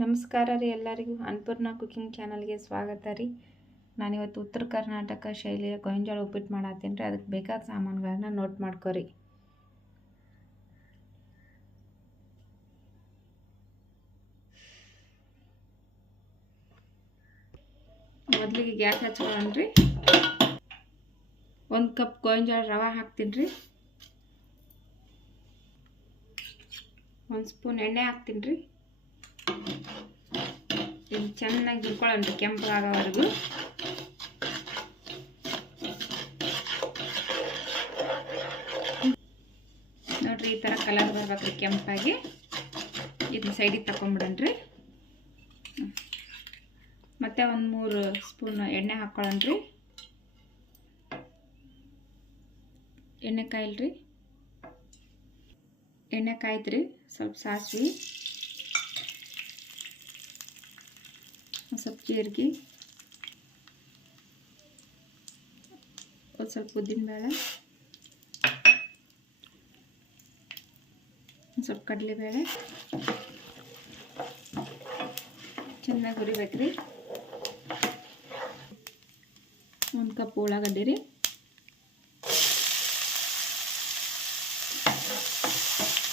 ನಮಸ್ಕಾರ ರೀ ಎಲ್ಲರಿಗೂ ಅನ್ನಪೂರ್ಣ ಕುಕಿಂಗ್ ಚಾನಲ್ಗೆ ಸ್ವಾಗತ ರೀ. ನಾನಿವತ್ತು ಉತ್ತರ ಕರ್ನಾಟಕ ಶೈಲಿಯ ಗೋಂಜಾಳ ಉಪ್ಪಿಟ್ಟು ಮಾಡತ್ತೀನಿ ರೀ. ಅದಕ್ಕೆ ಬೇಕಾದ ಸಾಮಾನುಗಳನ್ನ ನೋಟ್ ಮಾಡ್ಕೊರಿ. ಮೊದಲಿಗೆ ಗ್ಯಾಸ್ ಹಚ್ಕೊಳ್ಳೋಣ್ರಿ. 1 ಕಪ್ ಗೋಂಜಾಳ ರವೆ ಹಾಕ್ತೀನಿ ರೀ. 1 ಸ್ಪೂನ್ ಎಣ್ಣೆ ಹಾಕ್ತೀನಿ ರೀ. ಇದು ಚೆನ್ನಾಗಿ ಹುರ್ಕೊಳ್ಳೋಣ ಕೆಂಪಾಗೋವರೆಗೂ. ನೋಡ್ರಿ, ಈ ಥರ ಕಲರ್ ಬರ್ಬೇಕ್ರಿ ಕೆಂಪಾಗಿ. ಇದನ್ನ ಸೈಡಿಗೆ ತಗೊಂಡ್ಬಿಡೋಣ್ರಿ. ಮತ್ತೆ 1-3 ಸ್ಪೂನ್ ಎಣ್ಣೆ ಹಾಕ್ಕೊಳ್ಳೋಣ್ರಿ. ಎಣ್ಣೆ ಕಾಯಿಲ್ರಿ. ಎಣ್ಣೆ ಕಾಯ್ತ್ರಿ. ಸ್ವಲ್ಪ ಸಾಸಿವೆ, ಸ್ವಲ್ಪ ಜೀರಿಗೆ, ಒಂದು ಸ್ವಲ್ಪ ಉದ್ದಿನಬೇಳೆ, ಒಂದು ಸ್ವಲ್ಪ ಕಡಲೆಬೇಳೆ ಚೆನ್ನಾಗಿ ಹುರಿಬೇಕ್ರಿ. 1 ಕಪ್ ಉಳ್ಳಾಗಡ್ಡಿ ರೀ.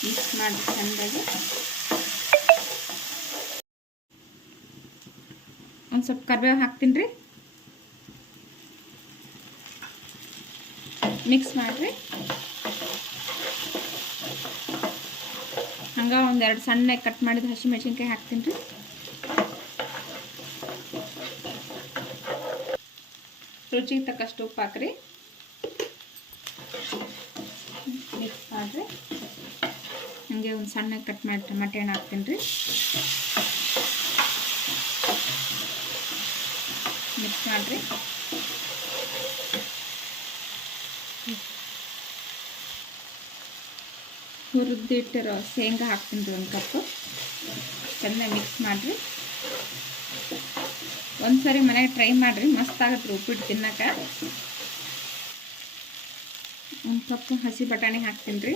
ಮಿಕ್ಸ್ ಮಾಡಿ ಚೆಂದಾಗಿ. ಒಂದು ಸ್ವಲ್ಪ ಕರಿಬೇವು ಹಾಕ್ತೀನಿ ರೀ. ಮಿಕ್ಸ್ ಮಾಡಿರಿ. ಹಂಗೆ 1-2 ಸಣ್ಣ ಕಟ್ ಮಾಡಿದ ಹಸಿಮೆಣಸಿನ್ಕಾಯಿ ಹಾಕ್ತೀನಿ ರೀ. ರುಚಿಗೆ ತಕ್ಕಷ್ಟು ಉಪ್ಪು ಹಾಕ್ರಿ. ಮಿಕ್ಸ್ ಮಾಡಿರಿ. ಹಾಗೆ ಒಂದು ಸಣ್ಣ ಕಟ್ ಮಾಡಿ ಟೊಮೆಟೊ ಹಣ್ಣು ಹಾಕ್ತೀನಿ ರೀ. ಮಿಕ್ಸ್ ಮಾಡಿರಿ. ಹುರಿದಿಟ್ಟಿರೋ ಶೇಂಗಾ ಹಾಕ್ತೀನಿ ರೀ. 1 ಕಪ್ಪು ಚೆನ್ನಾಗಿ ಮಿಕ್ಸ್ ಮಾಡಿರಿ. ಒಂದ್ಸರಿ ಮನೆಗೆ ಟ್ರೈ ಮಾಡಿರಿ, ಮಸ್ತ್ ಆಗತ್ತೆ ರೀ ಉಪ್ಪಿಟ್ಟು ತಿನ್ನಕ್ಕೆ. 1 ಕಪ್ಪು ಹಸಿ ಬಟಾಣಿ ಹಾಕ್ತೀನಿ ರೀ.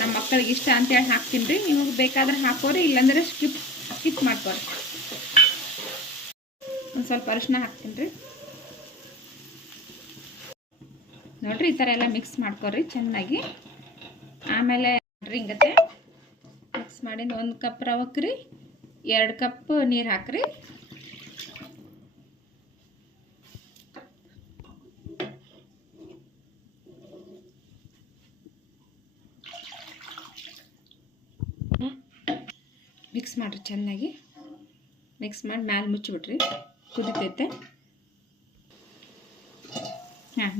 ನಮ್ಮ ಮಕ್ಕಳಿಗೆ ಇಷ್ಟ ಅಂತೇಳಿ ಹಾಕ್ತೀನಿ ರೀ. ನಿಮಗೆ ಬೇಕಾದ್ರೆ ಹಾಕೋರಿ, ಇಲ್ಲಾಂದರೆ ಸ್ಕಿಪ್ ಮಾಡ್ಕೊರಿ. ಒಂದು ಸ್ವಲ್ಪ ಅರಿಶಿನ ಹಾಕ್ತೀನಿ ರೀ. ನೋಡಿರಿ, ಈ ಥರ ಎಲ್ಲ ಮಿಕ್ಸ್ ಮಾಡ್ಕೊರಿ ಚೆನ್ನಾಗಿ. ಆಮೇಲೆ ಹಿಂಗತ್ತೆ ಮಿಕ್ಸ್ ಮಾಡಿ 1 ಕಪ್ ರವಕ್ಕೆ ರೀ 2 ಕಪ್ ನೀರು ಹಾಕ್ರಿ. ಮಿಕ್ಸ್ ಮಾಡಿರಿ ಚೆನ್ನಾಗಿ. ಮಿಕ್ಸ್ ಮಾಡಿ ಮ್ಯಾಲೆ ಮುಚ್ಚಿಬಿಟ್ರಿ. ಕುದಿತೈತೆ.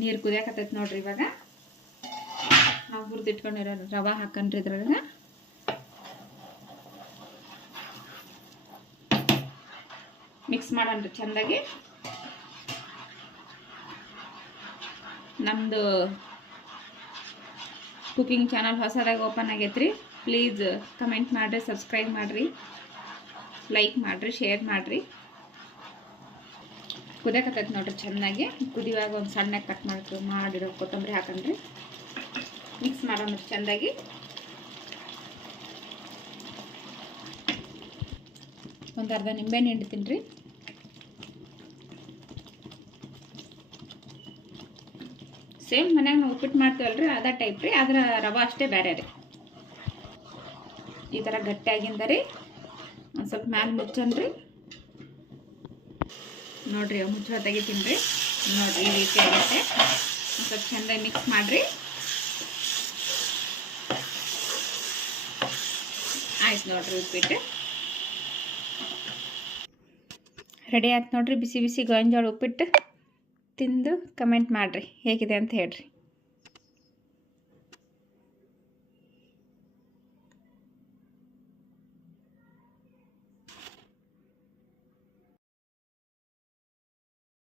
ನೀರು ಕುದಿಯಾಕತ್ತೈತೆ ನೋಡ್ರಿ. ಇವಾಗ ನಾವು ಹುರಿದಿಟ್ಕೊಂಡಿರೋ ರವೆ ಹಾಕನ್ರಿ ಇದ್ರಾಗ. ಮಿಕ್ಸ್ ಮಾಡೋಣ್ರಿ ಚೆಂದಾಗಿ. ನಮ್ಮದು ಕುಕಿಂಗ್ ಚಾನಲ್ ಹೊಸದಾಗಿ ಓಪನ್ ಆಗೈತ್ರಿ. ಪ್ಲೀಸ್ ಕಮೆಂಟ್ ಮಾಡಿರಿ, ಸಬ್ಸ್ಕ್ರೈಬ್ ಮಾಡಿರಿ, ಲೈಕ್ ಮಾಡಿರಿ, ಶೇರ್ ಮಾಡಿರಿ. ಕುದಿಯಾಕತ್ತೈತೆ ನೋಡ್ರಿ ಚೆನ್ನಾಗಿ. ಕುದಿಯುವಾಗ ಒಂದು ಸಣ್ಣ ಕಟ್ ಮಾಡಿರೋ ಕೊತ್ತಂಬರಿ ಹಾಕನ್ರಿ. ಮಿಕ್ಸ್ ಮಾಡೋಣ ಚೆಂದಾಗಿ. ಒಂದು ಅರ್ಧ ನಿಂಬೆಹಣ್ಣು ಹಿಂಡ್ತೀನಿ ರೀ. ಸೇಮ್ ಮನ್ಯಾಗ ನಾವು ಉಪ್ಪಿಟ್ಟು ಮಾಡ್ತೀವಲ್ರಿ, ಅದೇ ಟೈಪ್ ರೀ. ಅದರ ರವೆ ಅಷ್ಟೇ ಬೇರೆ ರೀ. ಈ ಥರ ಗಟ್ಟಿಯಾಗಿಂದ ರೀ. ಒಂದು ಸ್ವಲ್ಪ ಮ್ಯಾಲೆ ಮುಚ್ಚನ್ರಿ. ನೋಡ್ರಿ, ಮುಚ್ಚಳ ತೆಗಿತೀನಿ ರೀ. ನೋಡ್ರಿ, ಈ ರೀತಿ ಆಗುತ್ತೆ. ಒಂದು ಸ್ವಲ್ಪ ಚೆಂದಾಗಿ ಮಿಕ್ಸ್ ಮಾಡಿರಿ. ಆಯ್ತು ನೋಡ್ರಿ, ಉಪ್ಪಿಟ್ಟು ರೆಡಿ ಆಯ್ತು ನೋಡ್ರಿ. ಬಿಸಿ ಬಿಸಿ ಗೋಂಜಾಳ ಉಪ್ಪಿಟ್ಟು ತಿಂದು ಕಮೆಂಟ್ ಮಾಡಿರಿ ಹೇಗಿದೆ ಅಂತ ಹೇಳ್ರಿ.